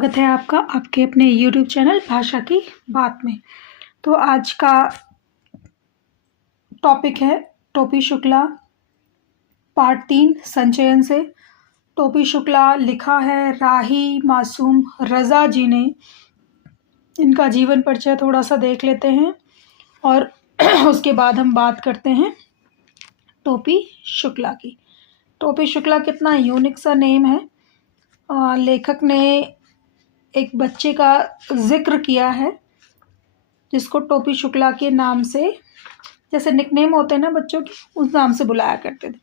स्वागत है आपका आपके अपने YouTube चैनल भाषा की बात में। तो आज का टॉपिक है टोपी शुक्ला पार्ट 3 संचयन से। टोपी शुक्ला लिखा है राही मासूम रज़ा जी ने। इनका जीवन परिचय थोड़ा सा देख लेते हैं और उसके बाद हम बात करते हैं टोपी शुक्ला की। टोपी शुक्ला कितना यूनिक सा नेम है। लेखक ने एक बच्चे का जिक्र किया है जिसको टोपी शुक्ला के नाम से, जैसे निकनेम होते हैं ना बच्चों के, उस नाम से बुलाया करते थे।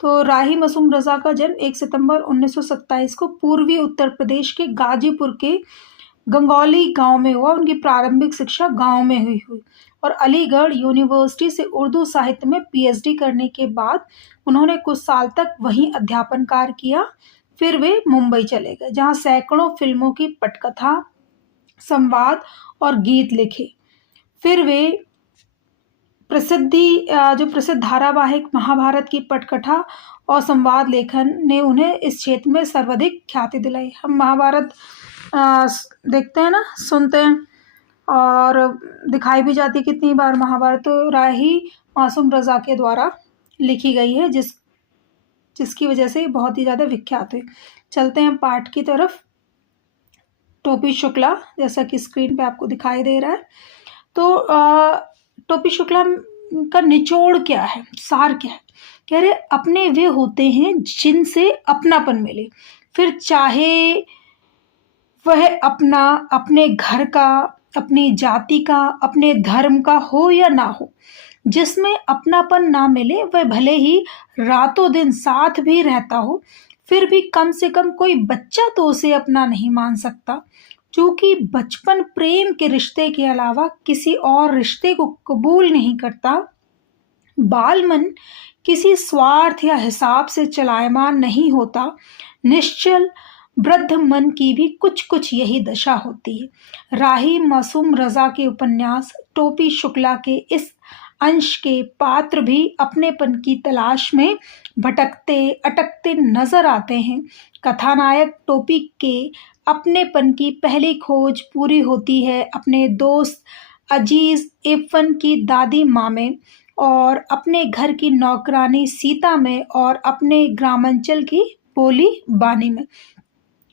तो राही मासूम रज़ा का जन्म 1 सितंबर 1927 को पूर्वी उत्तर प्रदेश के गाजीपुर के गंगौली गांव में हुआ। उनकी प्रारंभिक शिक्षा गांव में हुई और अलीगढ़ यूनिवर्सिटी से उर्दू साहित्य में पीएचडी करने के बाद उन्होंने कुछ साल तक वहीं अध्यापन कार्य किया। फिर वे मुंबई चले गए जहां सैकड़ों फिल्मों की पटकथा, संवाद और गीत लिखे। फिर वे प्रसिद्ध धारावाहिक महाभारत की पटकथा और संवाद लेखन ने उन्हें इस क्षेत्र में सर्वाधिक ख्याति दिलाई। हम महाभारत देखते हैं ना, सुनते हैं और दिखाई भी जाती कितनी बार महाभारत। तो राही मासूम रज़ा के द्वारा लिखी गई है जिसकी वजह से बहुत ही ज़्यादा विख्यात हुई। चलते हैं पाठ की तरफ। टोपी शुक्ला जैसा कि स्क्रीन पे आपको दिखाई दे रहा है। तो टोपी शुक्ला का निचोड़ क्या है, सार क्या है? कह रहे अपने वे होते हैं जिनसे अपनापन मिले, फिर चाहे वह अपना अपने घर का, अपनी जाति का, अपने धर्म का हो या ना हो। जिसमें अपनापन ना मिले वह भले ही रातों दिन साथ भी रहता हो, फिर भी कम से कम कोई बच्चा तो उसे अपना नहीं मान सकता, क्योंकि बचपन प्रेम के रिश्ते के अलावा किसी और रिश्ते को कबूल नहीं करता। बाल मन किसी स्वार्थ या हिसाब से चलायमान नहीं होता। निश्चल वृद्ध मन की भी कुछ कुछ यही दशा होती है। राही मासूम रज़ा के उपन्यास टोपी शुक्ला के इस अंश के पात्र भी अपनेपन की तलाश में भटकते अटकते नजर आते हैं। कथानायक टोपी के अपनेपन की पहली खोज पूरी होती है अपने दोस्त अजीज इरफान की दादी माँ में, और अपने घर की नौकरानी सीता में, और अपने ग्रामांचल की बोली बानी में।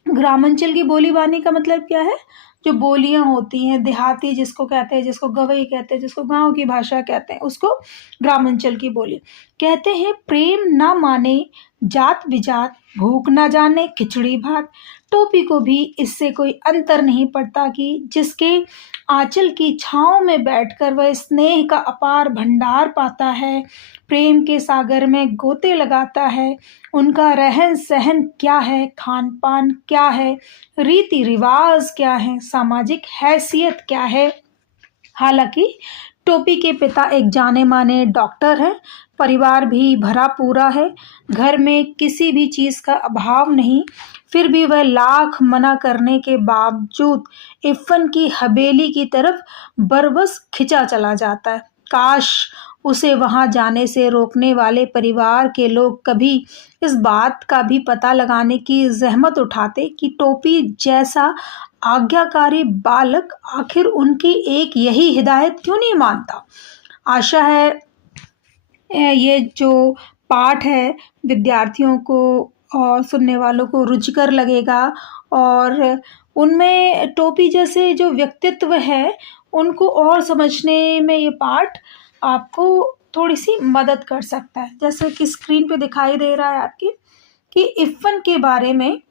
ग्रामांचल की बोली बानी का मतलब क्या है? जो बोलियां होती हैं देहाती, जिसको कहते हैं, जिसको गवई कहते हैं, जिसको गांव की भाषा कहते हैं, उसको ग्रामांचल की बोली कहते हैं। प्रेम ना माने जात विजात, भूख ना जाने खिचड़ी भात। टोपी को भी इससे कोई अंतर नहीं पड़ता कि जिसके आंचल की छांव में बैठकर वह स्नेह का अपार भंडार पाता है, प्रेम के सागर में गोते लगाता है। उनका रहन सहन क्या है, खान पान क्या है, रीति रिवाज क्या है, सामाजिक हैसियत क्या है। हालांकि टोपी के पिता एक जाने माने डॉक्टर हैं, परिवार भी भरा पूरा है, घर में किसी भी चीज़ का अभाव नहीं, फिर भी वह लाख मना करने के बावजूद इरफान की हवेली की तरफ बरबस खिंचा चला जाता है। काश उसे वहां जाने से रोकने वाले परिवार के लोग कभी इस बात का भी पता लगाने की जहमत उठाते कि टोपी जैसा आज्ञाकारी बालक आखिर उनकी एक यही हिदायत क्यों नहीं मानता। आशा है ये जो पाठ है विद्यार्थियों को और सुनने वालों को रुचिकर लगेगा, और उनमें टोपी जैसे जो व्यक्तित्व है उनको और समझने में ये पाठ आपको थोड़ी सी मदद कर सकता है। जैसे कि स्क्रीन पे दिखाई दे रहा है आपकी कि इरफान के बारे में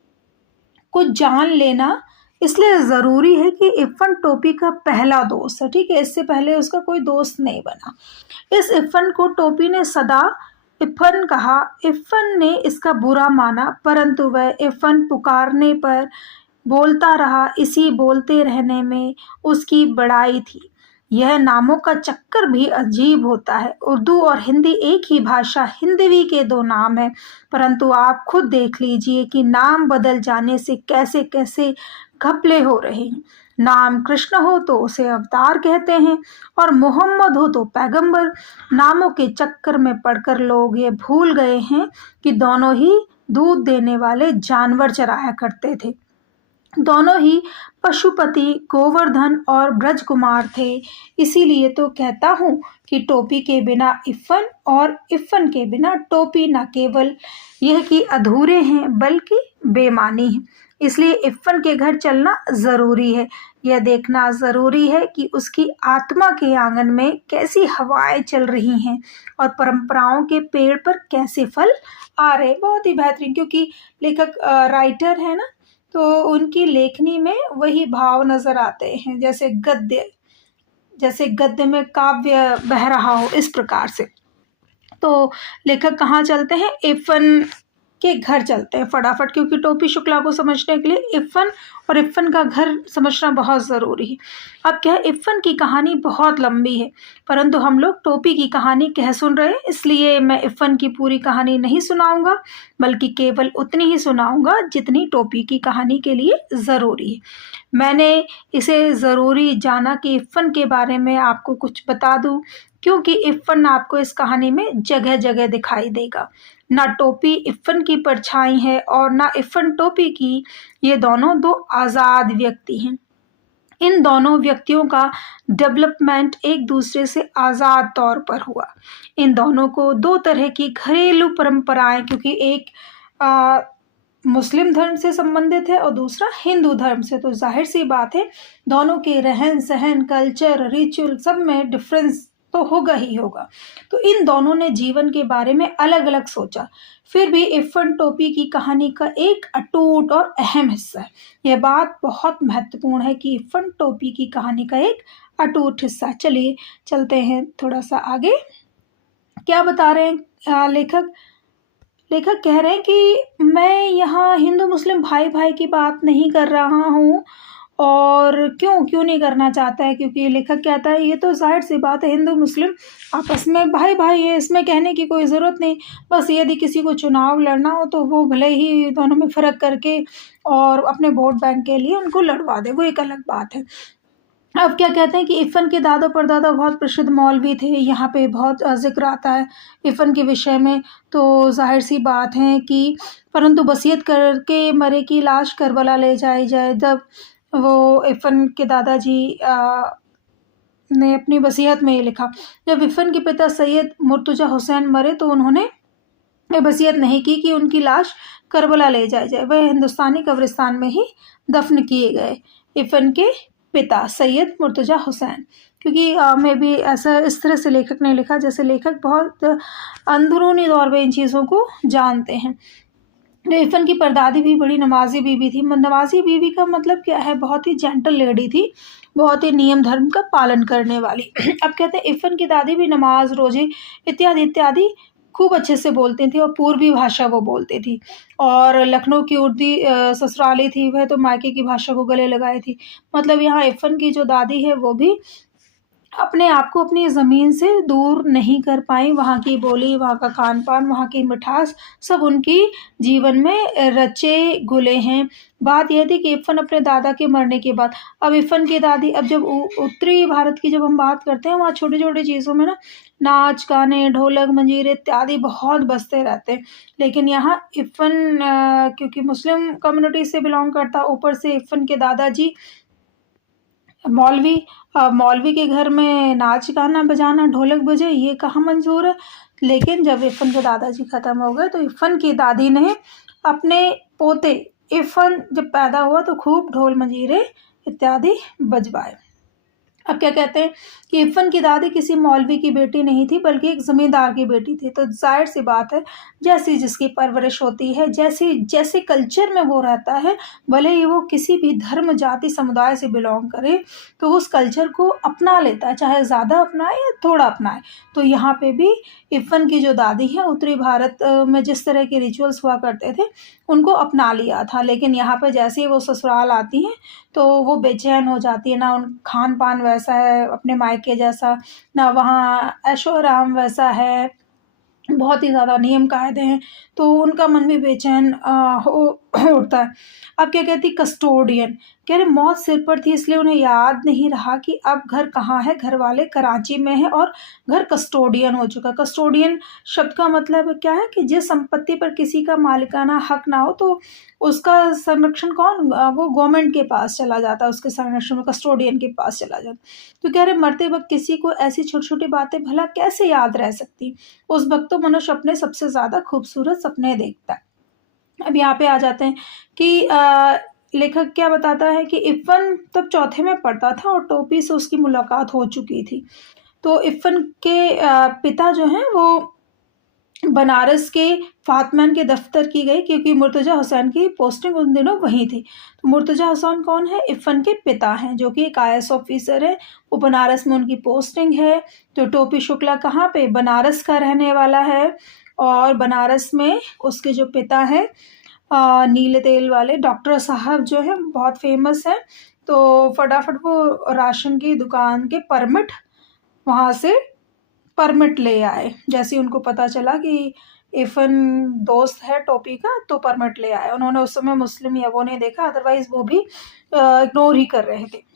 कुछ जान लेना इसलिए ज़रूरी है कि इरफान टोपी का पहला दोस्त है, ठीक है? इससे पहले उसका कोई दोस्त नहीं बना। इस इरफान को टोपी ने सदा इरफान कहा। इरफान ने इसका बुरा माना, परंतु वह इरफान पुकारने पर बोलता रहा। इसी बोलते रहने में उसकी बड़ाई थी। यह नामों का चक्कर भी अजीब होता है। उर्दू और हिंदी एक ही भाषा, हिंदवी के दो नाम हैं, परंतु आप खुद देख लीजिए कि नाम बदल जाने से कैसे कैसे घपले हो रहे हैं। नाम कृष्ण हो तो उसे अवतार कहते हैं और मोहम्मद हो तो पैगंबर। नामों के चक्कर में पड़कर लोग ये भूल गए हैं कि दोनों ही दूध देने वाले जानवर चराया करते थे। दोनों ही पशुपति गोवर्धन और ब्रज कुमार थे। इसीलिए तो कहता हूँ कि टोपी के बिना इफ़न और इफ़न के बिना टोपी न केवल यह कि अधूरे हैं बल्कि बेमानी है। इसलिए इफ़न के घर चलना ज़रूरी है। यह देखना ज़रूरी है कि उसकी आत्मा के आंगन में कैसी हवाएं चल रही हैं और परंपराओं के पेड़ पर कैसे फल आ रहे। बहुत ही बेहतरीन, क्योंकि लेखक राइटर है ना, तो उनकी लेखनी में वही भाव नज़र आते हैं, जैसे गद्य में काव्य बह रहा हो, इस प्रकार से। तो लेखक कहाँ चलते हैं? इफ़न के घर चलते हैं फटाफट, क्योंकि टोपी शुक्ला को समझने के लिए इफ़न और इफ़न का घर समझना बहुत ज़रूरी है। अब क्या है, इफ़न की कहानी बहुत लंबी है, परंतु हम लोग टोपी की कहानी कह सुन रहे हैं, इसलिए मैं इफ़न की पूरी कहानी नहीं सुनाऊंगा, बल्कि केवल उतनी ही सुनाऊंगा जितनी टोपी की कहानी के लिए ज़रूरी है। मैंने इसे ज़रूरी जाना कि इफ़न के बारे में आपको कुछ बता दूं, क्योंकि इफ़न आपको इस कहानी में जगह जगह दिखाई देगा। ना टोपी इफ़न की परछाई है और ना इफ़न टोपी की। ये दोनों दो आज़ाद व्यक्ति हैं। इन दोनों व्यक्तियों का डेवलपमेंट एक दूसरे से आज़ाद तौर पर हुआ। इन दोनों को दो तरह की घरेलू परंपराएं, क्योंकि एक आ, मुस्लिम धर्म से संबंधित है और दूसरा हिंदू धर्म से, तो जाहिर सी बात है दोनों के रहन सहन, कल्चर, रिचुअल सब में डिफरेंस तो होगा ही होगा। तो इन दोनों ने जीवन के बारे में अलग अलग सोचा, फिर भी इफ़न टोपी की कहानी का एक अटूट और अहम हिस्सा है। यह बात बहुत महत्वपूर्ण है कि इफ़न टोपी की कहानी का एक अटूट हिस्सा। चलिए चलते हैं थोड़ा सा आगे। क्या बता रहे हैं लेखक? लेखक कह रहे हैं कि मैं यहाँ हिंदू मुस्लिम भाई भाई की बात नहीं कर रहा हूँ। और क्यों क्यों नहीं करना चाहता है? क्योंकि लेखक कहता है ये तो जाहिर सी बात है, हिंदू मुस्लिम आपस में भाई भाई है, इसमें कहने की कोई ज़रूरत नहीं। बस यदि किसी को चुनाव लड़ना हो तो वो भले ही दोनों में फ़र्क करके और अपने वोट बैंक के लिए उनको लड़वा दे, वो एक अलग बात है। अब क्या कहते हैं कि इफ़न के दादा परदादा बहुत प्रसिद्ध मौलवी थे। यहाँ पे बहुत ज़िक्र आता है इफ़न के विषय में। तो ज़ाहिर सी बात है कि परंतु वसीयत करके मरे की लाश करबला ले जाई जाए। जब वो इफ़न के दादाजी ने अपनी वसीयत में ये लिखा, जब इफ़न के पिता सैयद मुर्तज़ा हुसैन मरे तो उन्होंने ये वसीयत नहीं की कि उनकी लाश करबला ले जाई जाए, वह हिंदुस्तानी कब्रिस्तान में ही दफन किए गए। इफ़न के पिता सैयद मुर्तज़ा हुसैन, क्योंकि मैं भी ऐसा इस तरह से लेखक ने लिखा जैसे लेखक बहुत अंदरूनी तौर पे इन चीज़ों को जानते हैं। तो इफ़न की परदादी भी बड़ी नमाज़ी बीवी थी। नमाज़ी बीवी का मतलब क्या है? बहुत ही जेंटल लेडी थी, बहुत ही नियम धर्म का पालन करने वाली। अब कहते हैं इफ़न की दादी भी नमाज, रोज़े इत्यादि इत्यादि खूब अच्छे से बोलती थी और पूर्वी भाषा वो बोलती थी। और लखनऊ की उर्दी ससुराली थी, वह तो मायके की भाषा को गले लगाई थी। मतलब यहाँ इफ़न की जो दादी है वो भी अपने आप को अपनी ज़मीन से दूर नहीं कर पाईं। वहाँ की बोली, वहाँ का खान-पान, वहाँ की मिठास सब उनकी जीवन में रचे घुले हैं। बात ये थी कि इफ़न अपने दादा के मरने के बाद, अब इफ़न की दादी, अब जब उत्तरी भारत की जब हम बात करते हैं, वहाँ छोटी-छोटी चीज़ों में ना नाच, गाने, ढोलक, मंजीरे इत्यादि बहुत बजते रहते हैं। लेकिन यहाँ इफ़न क्योंकि मुस्लिम कम्युनिटी से बिलॉन्ग करता, ऊपर से इफ़न के दादाजी मौलवी, मौलवी के घर में नाच गाना बजाना, ढोलक बजे, ये कहाँ मंज़ूर है। लेकिन जब इफ़न के दादाजी ख़त्म हो गए तो इफ़न की दादी ने अपने पोते, इफ़न जब पैदा हुआ तो खूब ढोल मंजीरे इत्यादि बजवाए। अब क्या कहते हैं कि इफ़न की दादी किसी मौलवी की बेटी नहीं थी, बल्कि एक ज़मींदार की बेटी थी। तो ज़ाहिर-सी बात है, जैसी जिसकी परवरिश होती है, जैसे कल्चर में वो रहता है, भले ही वो किसी भी धर्म, जाति, समुदाय से बिलॉन्ग करे, तो उस कल्चर को अपना लेता है, चाहे ज़्यादा अपनाए या थोड़ा अपनाए। तो यहाँ पे भी इफ़न की जो दादी है, उत्तरी भारत में जिस तरह के रिचुअल्स हुआ करते थे, उनको अपना लिया था। लेकिन यहाँ पे जैसे ही वो ससुराल आती हैं, तो वो बेचैन हो जाती है। ना उन खान-पान वैसा है अपने मायके जैसा, ना वहाँ ऐशो-आराम वैसा है, बहुत ही ज़्यादा नियम कायदे हैं। तो उनका मन भी बेचैन उठता है। अब क्या कहती कस्टोडियन, कह रहे मौत सिर पर थी इसलिए उन्हें याद नहीं रहा कि अब घर कहाँ है, घर वाले कराची में है और घर कस्टोडियन हो चुका। कस्टोडियन शब्द का मतलब क्या है कि जिस संपत्ति पर किसी का मालिकाना हक ना हो तो उसका संरक्षण कौन, वो गवर्नमेंट के पास चला जाता है, उसके संरक्षण में कस्टोडियन के पास चला जाता। तो कह रहे मरते वक्त किसी को ऐसी छोटी छोटी बातें भला कैसे याद रह सकती, उस वक्त तो मनुष्य अपने सबसे ज़्यादा खूबसूरत सपने देखता है। अब यहाँ पे आ जाते हैं कि लेखक क्या बताता है कि इफ़न तब चौथे में पढ़ता था और टोपी से उसकी मुलाकात हो चुकी थी। तो इफ़न के पिता जो हैं वो बनारस के फ़ातमान के दफ़्तर की गई क्योंकि मुर्तज़ा हुसैन की पोस्टिंग उन दिनों वहीं थी। तो मुर्तज़ा हुसैन कौन है? इफ़न के पिता हैं जो कि एक आईएएस ऑफ़िसर हैं, वो बनारस में उनकी पोस्टिंग है। तो टोपी शुक्ला कहाँ पे? बनारस का रहने वाला है और बनारस में उसके जो पिता हैं नीले तेल वाले डॉक्टर साहब जो हैं बहुत फ़ेमस हैं। तो फटाफट वो राशन की दुकान के परमिट वहाँ से परमिट ले आए। जैसे ही उनको पता चला कि इफ़न दोस्त है टोपी का तो परमिट ले आए। उन्होंने उस समय मुस्लिम या वो नहीं देखा, अदरवाइज़ वो भी इग्नोर ही कर रहे थे।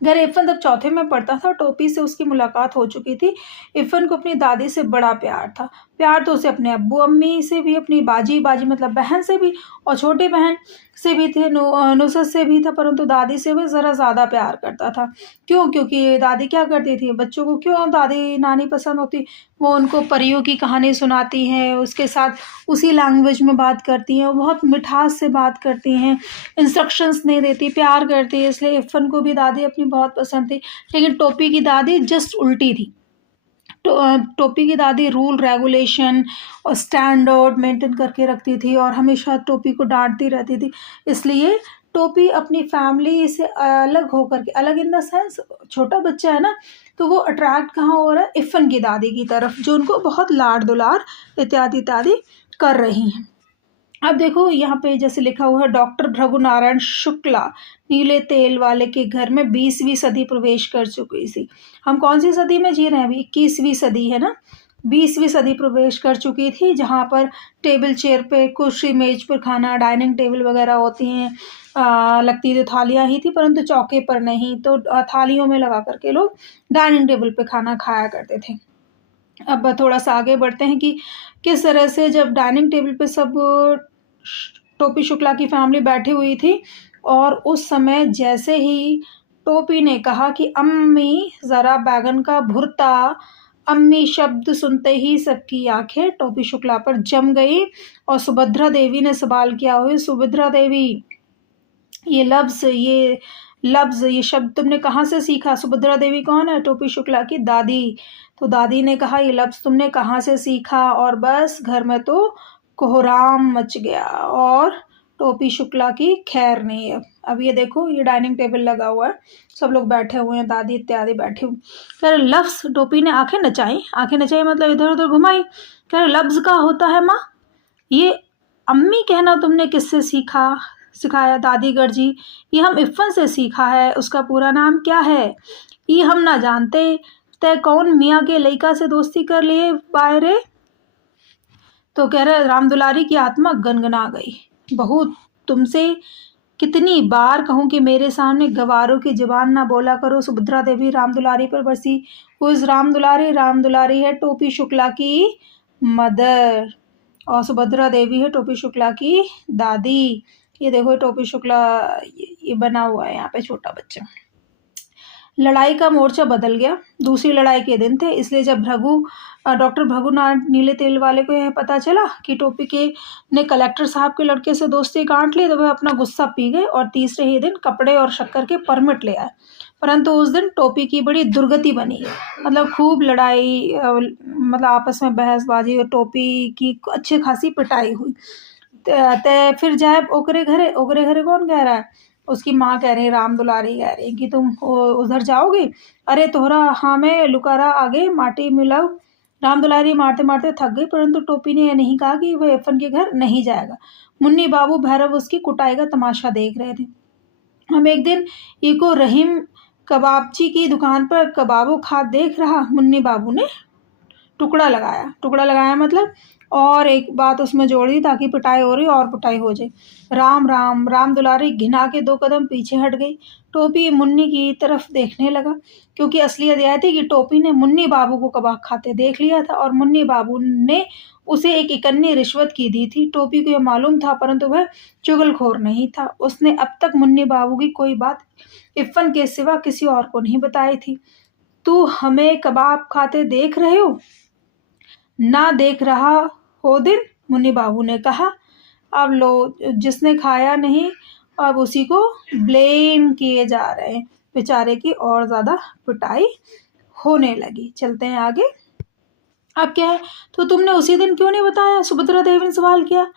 अगर इफ़न तब चौथे में पढ़ता था, टोपी से उसकी मुलाकात हो चुकी थी। इफ़न को अपनी दादी से बड़ा प्यार था। प्यार तो उसे अपने अब्बू-अम्मी से भी, अपनी बाजी मतलब बहन से भी और छोटी बहन से भी थे, नुसरत से भी था, परंतु दादी से वो ज़रा ज़्यादा प्यार करता था। क्यों? क्योंकि दादी क्या करती थी, बच्चों को क्यों दादी-नानी पसंद होती? वो उनको परियों की कहानी सुनाती हैं, उसके साथ उसी लैंग्वेज में बात करती हैं, वो बहुत मिठास से बात करती हैं, इंस्ट्रक्शंस नहीं देती, प्यार करती है, इसलिए इफ़न को भी दादी अपनी बहुत पसंद थी। लेकिन टोपी की दादी जस्ट उल्टी थी। टोपी की दादी रूल रेगुलेशन और स्टैंडर्ड मेंटेन करके रखती थी और हमेशा टोपी को डांटती रहती थी। इसलिए टोपी अपनी फैमिली से अलग होकर के, अलग इन द सेंस छोटा बच्चा है ना, तो वो अट्रैक्ट कहाँ हो रहा है? इफ़न की दादी की तरफ, जो उनको बहुत लाड दुलार इत्यादि इत्यादि कर रही हैं। अब देखो यहाँ पे जैसे लिखा हुआ है डॉक्टर भृगुनारायण शुक्ला नीले तेल वाले के घर में 20वीं सदी प्रवेश कर चुकी थी। हम कौन सी सदी में जी रहे हैं अभी? 21वीं सदी है ना। 20वीं सदी प्रवेश कर चुकी थी जहाँ पर टेबल चेयर पे, कुर्सी मेज पर खाना, डाइनिंग टेबल वगैरह होती हैं। लगती तो थालियाँ ही थी परंतु चौके पर नहीं, तो थालियों में लगा करके लोग डाइनिंग टेबल पे खाना खाया करते थे। अब थोड़ा-सा आगे बढ़ते हैं कि किस तरह से जब डाइनिंग टेबल पे सब टोपी शुक्ला की फैमिली बैठी हुई थी और उस समय जैसे ही टोपी ने कहा कि अम्मी ज़रा बैंगन का भुर्ता, अम्मी शब्द सुनते ही सबकी आँखें टोपी शुक्ला पर जम गई और सुभद्रा देवी ने सवाल किया, "ओए सुभद्रा देवी, ये शब्द तुमने कहाँ से सीखा?" सुभद्रा देवी कौन है? टोपी शुक्ला की दादी। तो दादी ने कहा, "ये लफ्ज़ तुमने कहाँ से सीखा?" और बस घर में तो कोहराम मच गया और टोपी शुक्ला की खैर नहीं है। अब ये देखो, ये डाइनिंग टेबल लगा हुआ है, सब लोग बैठे हुए हैं, दादी इत्यादि बैठी हुई। कह रहे लफ्ज़, टोपी ने आँखें नचाई मतलब इधर-उधर घुमाई। कह रहे लफ्ज़ का होता है माँ? ये अम्मी कहना तुमने किससे सिखाया? दादीगर जी, ये हम इफ़न से सीखा है। उसका पूरा नाम क्या है? ये हम ना जानते। तै कौन मियाँ के लइका से दोस्ती कर लिए बाय रे? तो कह रहे रामदुलारी की आत्मा गनगना गई। बहू, तुमसे कितनी बार कहूँ कि मेरे सामने गँवारों की ज़ुबान ना बोला करो। सुभद्रा देवी रामदुलारी पर बरसी। Who is Ramdulari? रामदुलारी है टोपी शुक्ला की मदर और सुभद्रा देवी है टोपी शुक्ला की दादी। ये देखो टोपी शुक्ला, ये बना हुआ है यहाँ पे छोटा बच्चा। लड़ाई का मोर्चा बदल गया। दूसरी लड़ाई के दिन थे, इसलिए जब डॉक्टर भृगुनाथ नीले तेल वाले को यह पता चला कि टोपी के ने कलेक्टर साहब के लड़के से दोस्ती गांठ ली, तो वह अपना गुस्सा पी गए और तीसरे ही दिन कपड़े और शक्कर के परमिट ले आए। परंतु उस दिन टोपी की बड़ी दुर्गति बनी, मतलब खूब लड़ाई, मतलब आपस में बहसबाजी और टोपी की अच्छी खासी पिटाई हुई। ते फिर जाए ओकरे घरे कौन कह रहा है? उसकी माँ कह रही है, राम दुलारी कह रही कि तुम उधर जाओगी? अरे तोहरा हाँ में लुकारा आगे माटी मिलाओ। राम दुलारी मारते मारते थक गई, परंतु टोपी ने यह नहीं कहा कि वह इफ़न के घर नहीं जाएगा। मुन्नी बाबू भैरव उसकी कुटाई का तमाशा देख रहे थे। हम एक दिन इको रहीम कबाबची की दुकान पर कबाबो खा देख रहा। मुन्नी बाबू ने टुकड़ा लगाया मतलब और एक बात उसमें जोड़ दी ताकि पिटाई हो रही और पिटाई हो जाए। राम राम राम दुलारी घिना के 2 कदम पीछे हट गई। टोपी मुन्नी की तरफ देखने लगा, क्योंकि असलियत यह थी कि टोपी ने मुन्नी बाबू को कबाब खाते देख लिया था और मुन्नी बाबू ने उसे एक इकन्नी रिश्वत की दी थी। टोपी को यह मालूम था, परंतु वह चुगलखोर नहीं था। उसने अब तक मुन्नी बाबू की कोई बात इफ़न के सिवा किसी और को नहीं बताई थी। तू हमें कबाब खाते देख रहे हो? ना देख रहा हो दिन, मुन्नी बाबू ने कहा। अब लो, जिसने खाया नहीं अब उसी को ब्लेम किए जा रहे हैं। बेचारे की और ज़्यादा पिटाई होने लगी। चलते हैं आगे। अब क्या है, तो तुमने उसी दिन क्यों नहीं बताया? सुभद्रा देवी ने सवाल किया।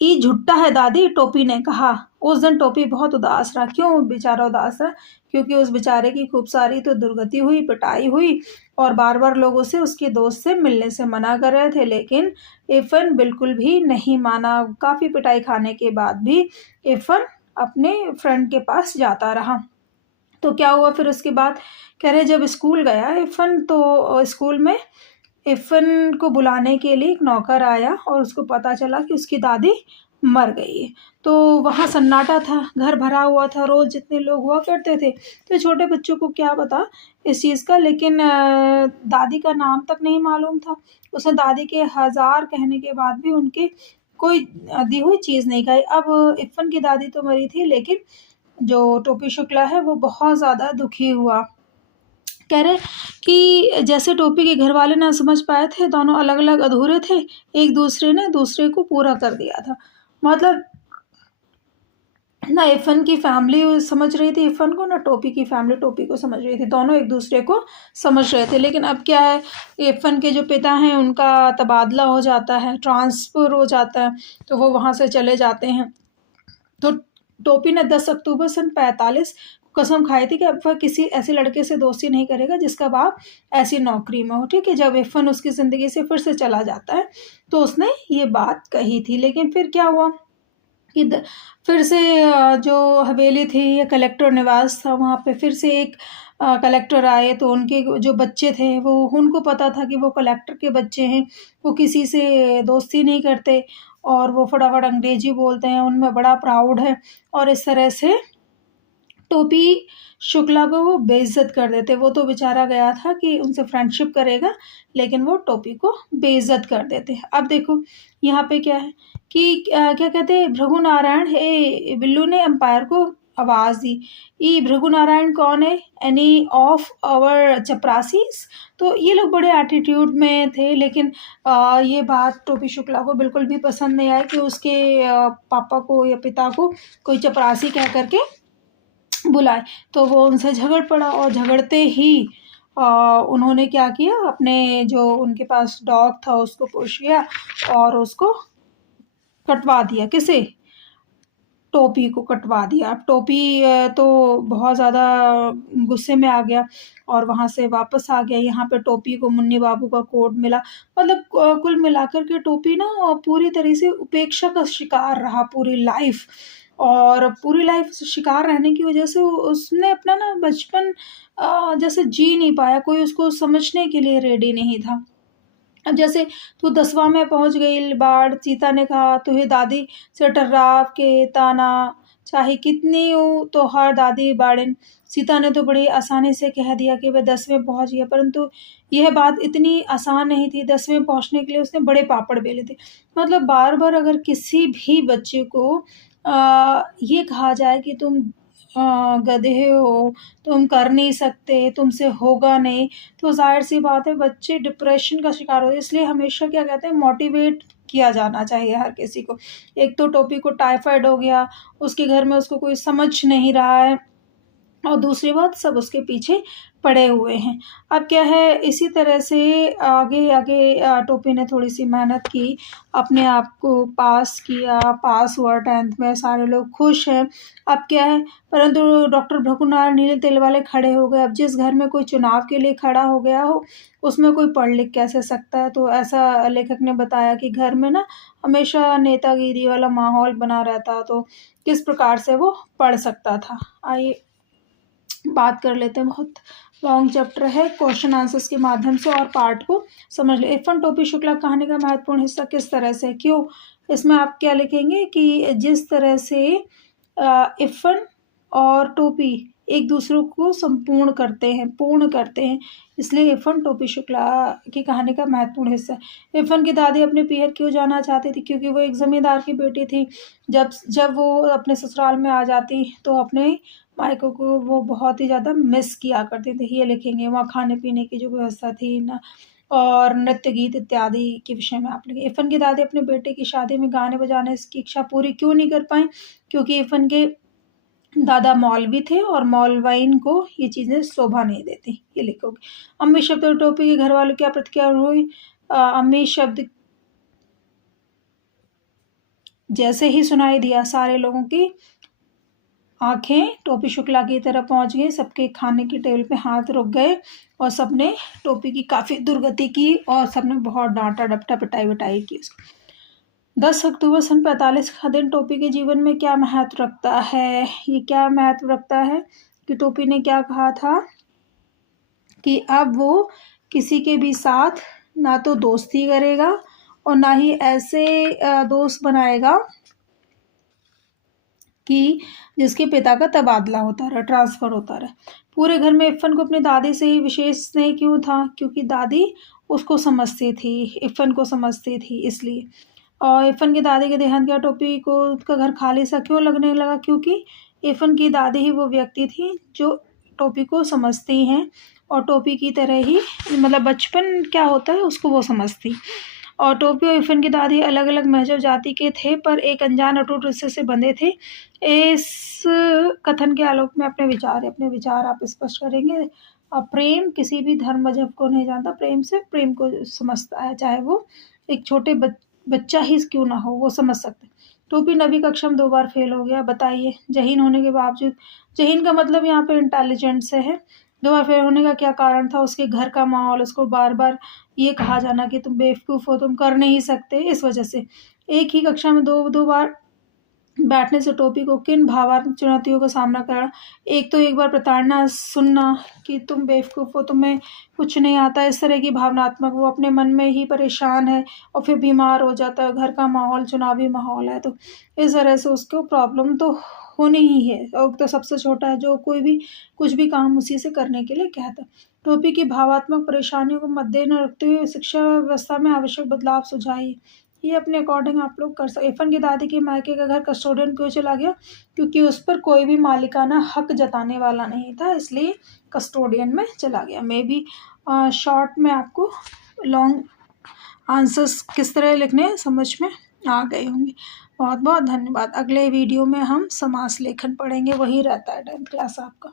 ये झुट्टा है दादी, टोपी ने कहा। उस दिन टोपी बहुत उदास रहा। क्यों बेचारा उदास रहा? क्योंकि उस बेचारे की खूब सारी तो दुर्गति हुई, पिटाई हुई और बार बार लोग उसे उसके दोस्त से मिलने से मना कर रहे थे, लेकिन इफ़न बिल्कुल भी नहीं माना। काफ़ी पिटाई खाने के बाद भी इफ़न अपने फ्रेंड के पास जाता रहा। तो क्या हुआ फिर उसके बाद? कह रहे जब स्कूल गया इफ़न, तो स्कूल में इफ़न को बुलाने के लिए एक नौकर आया और उसको पता चला कि उसकी दादी मर गई है। तो वहाँ सन्नाटा था, घर भरा हुआ था, रोज़ जितने लोग हुआ करते थे। तो छोटे बच्चों को क्या पता इस चीज़ का, लेकिन दादी का नाम तक नहीं मालूम था। उसने दादी के हज़ार कहने के बाद भी उनकी कोई दी हुई चीज़ नहीं खाई। अब इफ़न की दादी तो मरी थी, लेकिन जो टोपी शुक्ला है वो बहुत ज़्यादा दुखी हुआ। कह रहे कि जैसे टोपी के घर वाले ना समझ पाए थे, दोनों अलग अलग अधूरे थे, एक दूसरे ने दूसरे को पूरा कर दिया था। मतलब ना इफ़न की फैमिली समझ रही थी इफ़न को, ना टोपी की फैमिली टोपी को समझ रही थी। दोनों एक दूसरे को समझ रहे थे। लेकिन अब क्या है, इफ़न के जो पिता हैं उनका तबादला हो जाता है, ट्रांसफ़र हो जाता है, तो वो वहाँ से चले जाते हैं। तो टोपी ने 10 अक्टूबर सन 45 कसम खाई थी कि अब वह किसी ऐसे लड़के से दोस्ती नहीं करेगा जिसका बाप ऐसी नौकरी में हो, ठीक है? जब इफ़न उसकी ज़िंदगी से फिर से चला जाता है, तो उसने ये बात कही थी। लेकिन फिर क्या हुआ कि फिर से जो हवेली थी या कलेक्टर निवास था, वहाँ पे फिर से एक कलेक्टर आए। तो उनके जो बच्चे थे वो, उनको पता था कि वो कलेक्टर के बच्चे हैं, वो किसी से दोस्ती नहीं करते और वो फटाफट अंग्रेजी बोलते हैं, उनमें बड़ा प्राउड है और इस तरह से टोपी शुक्ला को वो बेइज्जत कर देते। वो तो बेचारा गया था कि उनसे फ्रेंडशिप करेगा, लेकिन वो टोपी को बेइज्जत कर देते। अब देखो यहाँ पे क्या है कि क्या कहते हैं, भृगु नारायण हे बिल्लू ने एम्पायर को आवाज़ दी। ये भृगु नारायण कौन है? एनी ऑफ आवर चपरासीस? तो ये लोग बड़े एटीट्यूड में थे, लेकिन ये बात टोपी शुक्ला को बिल्कुल भी पसंद नहीं आई कि उसके पापा को या पिता को कोई चपरासी कह करके बुलाए। तो वो उनसे झगड़ पड़ा और झगड़ते ही उन्होंने क्या किया, अपने जो उनके पास डॉग था उसको पुश किया और उसको कटवा दिया। किसे? टोपी को कटवा दिया। अब टोपी तो बहुत ज़्यादा गुस्से में आ गया और वहाँ से वापस आ गया। यहाँ पे टोपी को मुन्नी बाबू का कोट मिला। मतलब कुल मिलाकर के टोपी ना पूरी तरह से उपेक्षा का शिकार रहा पूरी लाइफ, और पूरी लाइफ शिकार रहने की वजह से उसने अपना ना बचपन जैसे जी नहीं पाया। कोई उसको समझने के लिए रेडी नहीं था। अब जैसे तू 10वां में पहुंच गई बाढ़, सीता ने कहा तुहे दादी से टर्राव के ताना चाहे कितनी हो तो हर दादी बाड़न। सीता ने तो बड़ी आसानी से कह दिया कि वह 10वें पहुंच गया, परंतु यह बात इतनी आसान नहीं थी। 10वें पहुंचने के लिए उसने बड़े पापड़ बेले थे। मतलब बार बार अगर किसी भी बच्चे को ये कहा जाए कि तुम गधे हो, तुम कर नहीं सकते, तुमसे होगा नहीं, तो ज़ाहिर-सी बात है बच्चे डिप्रेशन का शिकार होते हैं। इसलिए हमेशा क्या कहते हैं, मोटिवेट किया जाना चाहिए हर किसी को। एक तो टोपी को टाइफाइड हो गया, उसके घर में उसको कोई समझ नहीं रहा है और दूसरी बात सब उसके पीछे पड़े हुए हैं। अब क्या है, इसी तरह से आगे-आगे टोपी ने थोड़ी-सी मेहनत की, अपने आप को पास किया, पास हुआ 10th में, सारे लोग खुश हैं। अब क्या है, परंतु डॉक्टर भृगुनाथ नील तिल वाले खड़े हो गए। अब जिस घर में कोई चुनाव के लिए खड़ा हो गया हो, उसमें कोई पढ़ लिख कैसे सकता है? तो ऐसा लेखक ने बताया कि घर में ना हमेशा नेतागिरी वाला माहौल बना रहता, तो किस प्रकार से वो पढ़ सकता था। आइए बात कर लेते हैं बहुत लॉन्ग चैप्टर है, क्वेश्चन आंसर्स के माध्यम से और पार्ट को समझ लो। इफ़न टोपी शुक्ला कहानी का महत्वपूर्ण हिस्सा किस तरह से, क्यों, इसमें आप क्या लिखेंगे कि जिस तरह से इफ़न और टोपी एक दूसरे को संपूर्ण करते हैं, पूर्ण करते हैं, इसलिए इफ़न टोपी शुक्ला की कहानी का महत्वपूर्ण हिस्सा है। इफ़न की दादी अपने पीहर क्यों जाना चाहती थी, क्योंकि वो एक ज़मींदार की बेटी थी। जब वो अपने ससुराल में आ जाती तो अपने मायकों को वो बहुत ही ज़्यादा मिस किया करते थे, ये लिखेंगे। वहाँ खाने-पीने की जो व्यवस्था थी ना, और नृत्य गीत इत्यादि के विषय में आप लिखें। इफ़न की दादी अपने बेटे की शादी में गाने बजाने की इच्छा पूरी क्यों नहीं कर पाईं, क्योंकि इफ़न के दादा मौलवी थे और मौलवाइन को ये चीज़ें शोभा नहीं देती, ये लिखोगे। अम्मी शब्द और टोपी के घर वालों की क्या प्रतिक्रिया हुई, अम्मी शब्द जैसे ही सुनाई दिया सारे लोगों की आंखें टोपी शुक्ला की तरफ पहुंच गई, सबके खाने की टेबल पे हाथ रुक गए और सबने टोपी की काफ़ी दुर्गति की और सबने बहुत डांटा डपटा पिटाई विटाई की उसको। 10 अक्टूबर सन 45 का दिन टोपी के जीवन में क्या महत्व रखता है, ये क्या महत्व रखता है कि टोपी ने क्या कहा था कि अब वो किसी के भी साथ ना तो दोस्ती करेगा और ना ही ऐसे दोस्त बनाएगा कि जिसके पिता का तबादला होता रहा, ट्रांसफ़र होता रहा। पूरे घर में इफ़न को अपनी दादी से ही विशेष स्नेह क्यों था, क्योंकि दादी उसको समझती थी, इफ़न को समझती थी इसलिए। और इफ़न की दादी के देहांत के बाद टोपी को उसका घर खाली-सा क्यों लगने लगा, क्योंकि इफ़न की दादी ही वो व्यक्ति थी जो टोपी को समझती हैं और टोपी की तरह ही, मतलब बचपन क्या होता है उसको वो समझती। और टोपी और इफ़न की दादी अलग-अलग महज़ब जाति के थे, पर एक अनजान अटूट रिश्ते से बंधे थे। इस कथन के आलोक में अपने विचार आप स्पष्ट करेंगे। प्रेम किसी भी धर्म मज़हब को नहीं जानता, प्रेम को समझता है, चाहे वो एक छोटे बच्चा ही क्यों ना हो, वो समझ सकते हैं। टोपी 9वीं कक्षा में 2 बार फ़ेल हो गया, बताइए। ज़हीन होने के बावजूद, ज़हीन का मतलब यहाँ पे इंटेलिजेंट से है। 2 बार फ़ेल होने का क्या कारण था, उसके घर का माहौल, उसको बार-बार ये कहा जाना कि तुम बेवकूफ़ हो, तुम कर नहीं सकते, इस वजह से। एक ही कक्षा में 2 बार बैठने से टोपी को किन भावात्मक चुनौतियों का सामना करना, एक बार प्रताड़ना सुनना कि तुम बेवकूफ़ हो, तुम्हें कुछ नहीं आता, इस तरह की भावनात्मक, वो अपने मन में ही परेशान है और फिर बीमार हो जाता है, घर का माहौल चुनावी माहौल है, तो इस तरह से उसको प्रॉब्लम तो होनी ही है। और तो सबसे छोटा है जो कोई भी कुछ भी काम उसी से करने के लिए कहता है। टोपी की भावात्मक परेशानियों को मद्देनजर रखते हुए शिक्षा व्यवस्था में आवश्यक बदलाव सुझाइए। ये अपने अकॉर्डिंग आप लोग कर सकते। इफ़न की दादी के मायके का घर कस्टोडियन क्यों चला गया, क्योंकि उस पर कोई भी मालिकाना हक जताने वाला नहीं था, इसलिए कस्टोडियन में चला गया। मे बी शॉर्ट में आपको लॉन्ग आंसर्स किस तरह लिखने समझ में आ गए होंगे। बहुत बहुत धन्यवाद। अगले वीडियो में हम समास लेखन पढ़ेंगे, वही रहता है 10th क्लास आपका।